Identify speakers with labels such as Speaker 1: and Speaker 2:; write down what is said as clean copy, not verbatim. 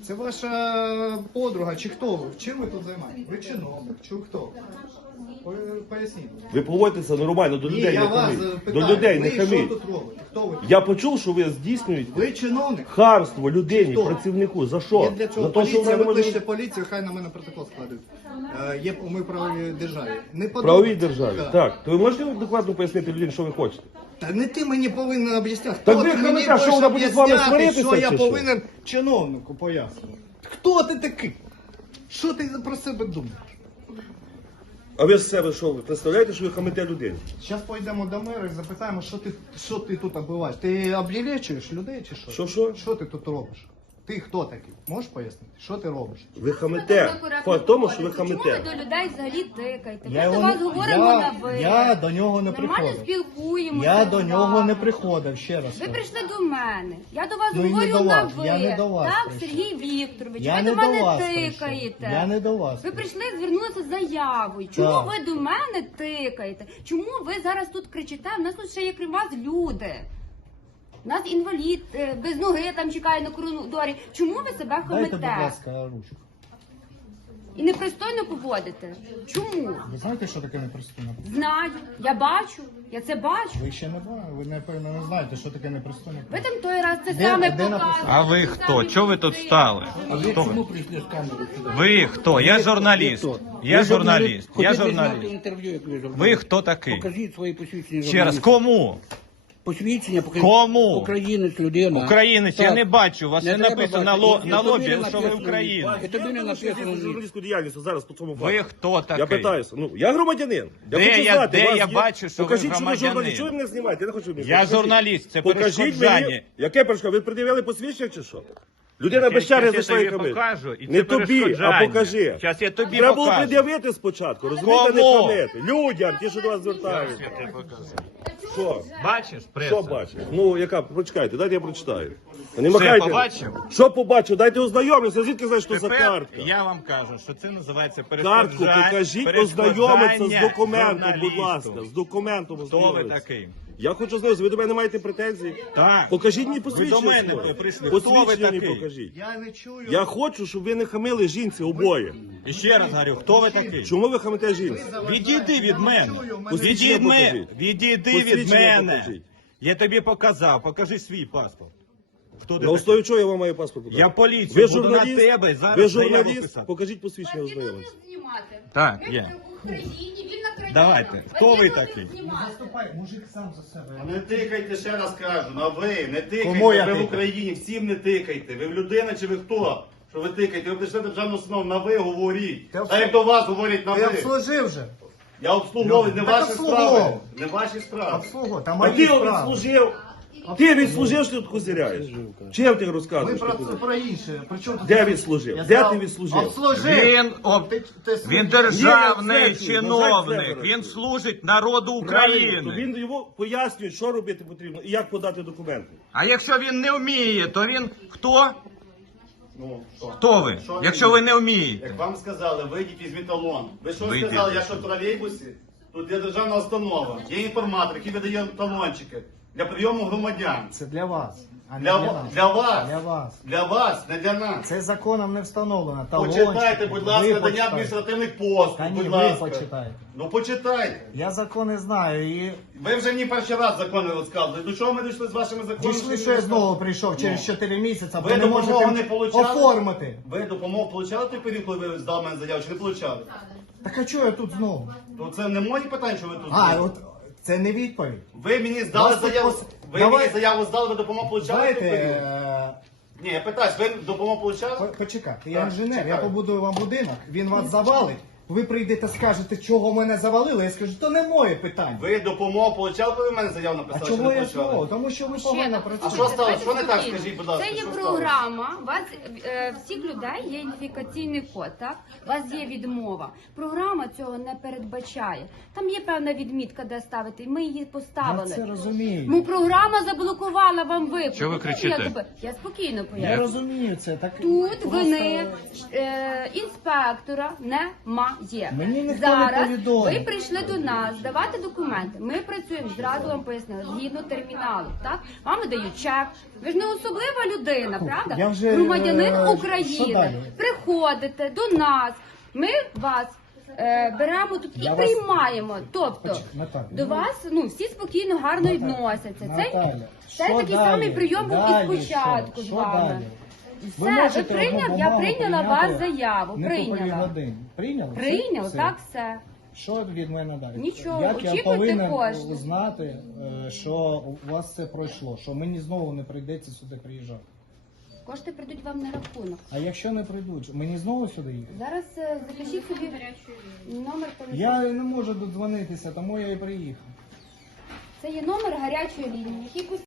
Speaker 1: Це ваша подруга, чи хто ви? Чим ви тут займаєтесь? Ви чиновник, чи хто? Поясніть.
Speaker 2: Ви поводитеся нормально, до людей
Speaker 1: я
Speaker 2: не
Speaker 1: вас
Speaker 2: хаміть.
Speaker 1: питаю,
Speaker 2: До людей не
Speaker 1: ви що
Speaker 2: хаміть.
Speaker 1: тут робите? Хто ви?
Speaker 2: Я почув, що ви здійснюєте
Speaker 1: Ви чиновник?
Speaker 2: хамство людині,
Speaker 1: Хто?
Speaker 2: працівнику. За
Speaker 1: Є
Speaker 2: що?
Speaker 1: для цього
Speaker 2: За те, що
Speaker 1: поліція,
Speaker 2: вона не може...
Speaker 1: викличте поліцію, хай на мене протокол складуть. Ми в правовій державі. Не
Speaker 2: В правовій
Speaker 1: подобається?
Speaker 2: державі. Так. То ви можете докладно пояснити людині, що ви хочете?
Speaker 1: Та не ти мені повинен об'ясняти.
Speaker 2: Так
Speaker 1: Хто
Speaker 2: ви
Speaker 1: ти мені
Speaker 2: хамите, що вона буде з вами
Speaker 1: об'ясняти,
Speaker 2: сваритися,
Speaker 1: що я
Speaker 2: чи що?
Speaker 1: повинен чиновнику пояснити? Хто ти такий? Що ти про себе думаєш?
Speaker 2: А ви з себе що? Ви представляєте, що ви хамите людині?
Speaker 1: Зараз поїдемо до мера і запитаємо, що ти тут оббиваєш. Ти облілечуєш людей чи що?
Speaker 2: Що?
Speaker 1: Що ти тут робиш? Ти хто такий? Можеш пояснити? Що ти робиш?
Speaker 2: Ви хамите. Факт в тому, що ви
Speaker 3: Чому ви
Speaker 2: хамите.
Speaker 3: до людей взагалі тикаєте? Ми
Speaker 1: Я
Speaker 3: до
Speaker 1: його
Speaker 3: вас
Speaker 1: не-
Speaker 3: говоримо
Speaker 1: я-
Speaker 3: на ви.
Speaker 1: я до нього не
Speaker 3: Нормально
Speaker 1: приходив.
Speaker 3: спілкуємося.
Speaker 1: Я
Speaker 3: з
Speaker 1: до
Speaker 3: вами.
Speaker 1: нього не приходив, ще раз.
Speaker 3: Ви
Speaker 1: кажу.
Speaker 3: прийшли до мене. Я до вас
Speaker 1: Ну, і не
Speaker 3: говорю
Speaker 1: до
Speaker 3: на
Speaker 1: вас.
Speaker 3: ви.
Speaker 1: Я не до вас
Speaker 3: Так,
Speaker 1: прийшов.
Speaker 3: Сергій Вікторович,
Speaker 1: Я
Speaker 3: ви
Speaker 1: не
Speaker 3: до
Speaker 1: до
Speaker 3: мене
Speaker 1: вас прийшов.
Speaker 3: тикаєте.
Speaker 1: Я не до вас
Speaker 3: Ви
Speaker 1: прийшов.
Speaker 3: прийшли, звернулися з заявою. Чому
Speaker 1: Так.
Speaker 3: ви до мене тикаєте? Чому ви зараз тут кричите? У нас тут ще є крім вас люди. У нас інвалід без ноги там чекає на коридорі. Чому ви себе
Speaker 1: Дайте,
Speaker 3: хамите?
Speaker 1: будь ласка, ручку.
Speaker 3: І непристойно поводите? Чому?
Speaker 1: Ви знаєте, що таке непристойно?
Speaker 3: Знаю, я бачу, я це бачу.
Speaker 1: Ви ще не знаєте, ви напевно не знаєте, що таке непристойно.
Speaker 3: Ви там той раз це
Speaker 1: Де-
Speaker 3: саме
Speaker 1: де
Speaker 3: показували.
Speaker 1: написано?
Speaker 4: А ви хто? Чого ви тут стали?
Speaker 1: А ви
Speaker 4: Хто ви?
Speaker 1: чому прийшли з камерою сюди?
Speaker 4: Ви хто? Я журналіст. Я журналіст. Я
Speaker 5: Хочете взяти
Speaker 4: журналіст.
Speaker 5: інтерв'ю, як ви журналіст?
Speaker 4: Ви хто такий?
Speaker 5: Покажіть свої посвідчення.
Speaker 4: Ще раз,
Speaker 5: журналіста.
Speaker 4: кому?
Speaker 5: Посвідчення покажіть.
Speaker 4: Кому?
Speaker 5: Українець, людина.
Speaker 4: Українець, я
Speaker 5: Так.
Speaker 4: не бачу. У вас не
Speaker 5: треба
Speaker 4: написано на,
Speaker 5: бачити.
Speaker 4: на
Speaker 5: І тобі
Speaker 4: лобі,
Speaker 5: не
Speaker 4: що ви
Speaker 5: написано.
Speaker 4: українець.
Speaker 5: І тобі не написано.
Speaker 2: Журналістську діяльність зараз по цьому факту.
Speaker 4: Ви хто такий?
Speaker 2: Я питаюся. Ну, я громадянин.
Speaker 4: Де
Speaker 2: хочу
Speaker 4: я-
Speaker 2: знати,
Speaker 4: де
Speaker 2: вас
Speaker 4: я
Speaker 2: є?
Speaker 4: бачу, що ви
Speaker 2: Покажіть, що ви
Speaker 4: громадянин?
Speaker 2: журналіст. Чого ви мене знімаєте? Я не хочу мене
Speaker 4: Я
Speaker 2: знімати.
Speaker 4: журналіст, це
Speaker 2: Покажіть
Speaker 4: перешкоджання.
Speaker 2: мені. Яке перешкоджання? Ви пред'явили посвідчення чи що? Людина
Speaker 4: Щас
Speaker 2: без черги
Speaker 4: я
Speaker 2: зайшла
Speaker 4: тобі
Speaker 2: і хамить.
Speaker 4: покажу, і
Speaker 2: Не
Speaker 4: це
Speaker 2: тобі, а
Speaker 4: перешкоджання.
Speaker 2: покажи.
Speaker 4: Щас я тобі
Speaker 2: Треба було
Speaker 4: покажу.
Speaker 2: пред'явити спочатку, розумієте, не
Speaker 4: Кому?
Speaker 2: хамити. Людям, ті, що до вас звертаються. Що?
Speaker 4: Бачиш, преса?
Speaker 2: Що бачиш? Ну, яка? Прочекайте, дайте я прочитаю. Не
Speaker 4: Все,
Speaker 2: махайте.
Speaker 4: побачив?
Speaker 2: Що побачив? Дайте ознайомлюся. Звідки знаєш, що за
Speaker 4: Тепер
Speaker 2: картка?
Speaker 4: я вам кажу, що це називається
Speaker 2: Картку
Speaker 4: перешкоджання.
Speaker 2: покажіть, ознайомитися з
Speaker 4: перешкоджання
Speaker 2: документом, будь
Speaker 4: журналісту.
Speaker 2: ласка. З документом
Speaker 4: Хто ви
Speaker 2: ознайомитися.
Speaker 4: такий?
Speaker 2: Я хочу знати, ви до мене не маєте претензій?
Speaker 4: Так.
Speaker 2: Покажіть мені
Speaker 4: Ви
Speaker 2: посвідчення.
Speaker 4: до мене
Speaker 2: своє.
Speaker 4: прийшли. Хто ви
Speaker 2: Посвідчення мені
Speaker 4: такий?
Speaker 2: покажіть.
Speaker 1: Я не чую.
Speaker 2: Я хочу, щоб ви не хамили жінці обоє.
Speaker 4: І ще раз говорю, хто ви такий?
Speaker 2: Чому ви хамите жінці?
Speaker 4: Відійди від мене.
Speaker 2: Посвідчення покажіть.
Speaker 4: Відійди від
Speaker 2: Посвідчення
Speaker 4: мене.
Speaker 2: покажіть.
Speaker 4: Я тобі показав. Покажи свій паспорт. Хто ти
Speaker 2: На
Speaker 4: такий?
Speaker 2: основі чого я вам маю паспорт показати?
Speaker 4: Я поліцію.
Speaker 2: Ви
Speaker 4: Буду на
Speaker 2: журналіст?
Speaker 4: тебе і зараз
Speaker 2: Ви
Speaker 4: заяву
Speaker 2: журналіст?
Speaker 4: писати.
Speaker 2: Покажіть посвідчення
Speaker 3: Вас є
Speaker 2: ознайомитися.
Speaker 3: дозвіл знімати?
Speaker 4: Так,
Speaker 3: Ми
Speaker 4: є.
Speaker 3: в Україні, вільна країна.
Speaker 4: Давайте.
Speaker 3: Вас
Speaker 4: Хто
Speaker 3: є
Speaker 4: ви
Speaker 3: дозвіл
Speaker 4: такий?
Speaker 3: знімати?
Speaker 1: Наступай, мужик сам за себе.
Speaker 6: Не тикайте, ще раз кажу, на ви, не тикайте,
Speaker 1: Кому я
Speaker 6: ви в
Speaker 1: тикаю?
Speaker 6: Україні, всім не тикайте. Ви людина чи ви хто? Що ви тикаєте? Ви прийшли до державну установу, на ви говоріть.
Speaker 1: Ти
Speaker 6: Та як до вас говорять на
Speaker 1: Ти
Speaker 6: ви.
Speaker 1: обслужив вже.
Speaker 6: Я обслуговую, не
Speaker 1: Так
Speaker 6: ваші
Speaker 1: обслуговував.
Speaker 6: справи. Не ваші справи.
Speaker 1: Обслугу, та
Speaker 2: А
Speaker 1: мої
Speaker 2: ти
Speaker 1: справи.
Speaker 2: відслужив. Ти відслужив, що ти тут козиряєш? Чим ти
Speaker 1: Ми
Speaker 2: розказуєш?
Speaker 1: про інше. Причому тут-
Speaker 2: Де відслужив?
Speaker 1: Я
Speaker 2: Де
Speaker 1: сказав,
Speaker 2: ти відслужив?
Speaker 1: Обслужив.
Speaker 2: Ні,
Speaker 4: Він державний
Speaker 2: я це чую, вважаю,
Speaker 4: чиновник.
Speaker 2: це
Speaker 4: Він служить народу
Speaker 2: Правильно, то
Speaker 4: України.
Speaker 2: він йому пояснює, що робити потрібно і як подати документи.
Speaker 4: А якщо він не вміє, то він хто?
Speaker 6: Ну, що?
Speaker 4: Хто ви?
Speaker 6: Що
Speaker 4: Якщо ви не
Speaker 6: Як
Speaker 4: вмієте.
Speaker 6: вам сказали, вийдіть візьміть талон. Ви що
Speaker 4: Вийдіть.
Speaker 6: сказали, я що в тролейбусі? Тут є державна установа, є інформатор, який видає талончики для прийому громадян.
Speaker 1: Це для вас, а не
Speaker 6: Для,
Speaker 1: для
Speaker 6: ва-
Speaker 1: нас.
Speaker 6: для вас.
Speaker 1: Для вас.
Speaker 6: Для вас, не для нас.
Speaker 1: Це законом не встановлено. Талончики.
Speaker 6: Почитайте, будь ласка,
Speaker 1: Ви
Speaker 6: надання
Speaker 1: почитайте.
Speaker 6: адміністративних послуг,
Speaker 1: Та ні,
Speaker 6: будь
Speaker 1: ви
Speaker 6: ласка.
Speaker 1: почитайте.
Speaker 6: Ну почитайте.
Speaker 1: Я закони знаю і
Speaker 6: Ви вже мені перший раз закони розказуєте. До чого ми дійшли з вашими законами?
Speaker 1: дійшли, що я знову прийшов через 4 місяці, бо
Speaker 6: Ви
Speaker 1: не
Speaker 6: допомогу
Speaker 1: можете
Speaker 6: не получали?
Speaker 1: оформити.
Speaker 6: Ви допомогу получали той період, коли ви здали мене заяву, чи не получали?
Speaker 1: Так а чого я тут знову?
Speaker 6: То це не мої питання, що ви тут.
Speaker 1: А,
Speaker 6: знову.
Speaker 1: от це не відповідь.
Speaker 6: Ви мені здали
Speaker 1: Вас тут
Speaker 6: заяву.
Speaker 1: пос-
Speaker 6: Ви
Speaker 1: Давай-
Speaker 6: мені заяву здали, ви допомогу получали в
Speaker 1: Знаєте,
Speaker 6: той період? Ні, я питаюсь, ви допомогу получали?
Speaker 1: почекайте, я
Speaker 6: Так,
Speaker 1: інженер, я
Speaker 6: чекаю.
Speaker 1: побудую вам будинок, він вас завалить, ви прийдете, скажете, чого мене завалили, я скажу, то не моє питання.
Speaker 6: Ви допомогу получали, коли ви мене заяву
Speaker 1: А
Speaker 6: написали, чи
Speaker 1: чого
Speaker 6: не
Speaker 1: я
Speaker 6: получали?
Speaker 1: знову? Тому що ви погано
Speaker 6: А
Speaker 1: працюєте.
Speaker 6: що сталося? Що не так,
Speaker 3: Спокійно.
Speaker 6: скажіть, будь ласка,
Speaker 3: Це є
Speaker 6: що
Speaker 3: програма. У вас всіх людей є ідентифікаційний код, так? У вас є відмова. Програма цього не передбачає. Там є певна відмітка, де ставити. Ми її
Speaker 1: Я
Speaker 3: поставили.
Speaker 1: це розумію.
Speaker 3: Ну, програма заблокувала вам виплату.
Speaker 4: Що ви кричите?
Speaker 3: Я спокійно
Speaker 1: Я
Speaker 3: поясню.
Speaker 1: розумію це. Так
Speaker 3: Тут
Speaker 1: просто-
Speaker 3: вини інспектора нема є.
Speaker 1: Мені ніхто не
Speaker 3: Зараз
Speaker 1: повідомив.
Speaker 3: ви прийшли до нас здавати документи. Ми працюємо, зразу вам пояснили, згідно терміналу. Так? Вам видають чек. Ви ж не особлива людина, правда?
Speaker 1: Я вже,
Speaker 3: Громадянин
Speaker 1: що
Speaker 3: України.
Speaker 1: далі?
Speaker 3: Приходите до нас, ми вас беремо тут
Speaker 1: Я
Speaker 3: і
Speaker 1: вас-
Speaker 3: приймаємо. Тобто
Speaker 1: Наталя,
Speaker 3: до вас всі спокійно, гарно відносяться.
Speaker 1: Наталя,
Speaker 3: Це
Speaker 1: що
Speaker 3: такий
Speaker 1: далі?
Speaker 3: самий прийом був і
Speaker 1: Далі
Speaker 3: спочатку
Speaker 1: що?
Speaker 3: з
Speaker 1: Що
Speaker 3: вами.
Speaker 1: далі?
Speaker 3: Все, ви прийняв, я прийняла вас заяву.
Speaker 1: Не по порі
Speaker 3: Прийняла.
Speaker 1: годині. Прийняли?
Speaker 3: Прийняв,
Speaker 1: Все.
Speaker 3: так все.
Speaker 1: Що від мене далі?
Speaker 3: Нічого,
Speaker 1: Як я
Speaker 3: очікуйте
Speaker 1: повинен
Speaker 3: кошти.
Speaker 1: знати, що у вас це пройшло, що мені знову не прийдеться сюди приїжджати?
Speaker 3: Кошти прийдуть вам на рахунок.
Speaker 1: А якщо не прийдуть, мені знову сюди їхати?
Speaker 3: Зараз запишіть собі номер телефону.
Speaker 1: Я не можу додзвонитися, тому я і приїхав.
Speaker 3: Це є номер гарячої лінії, який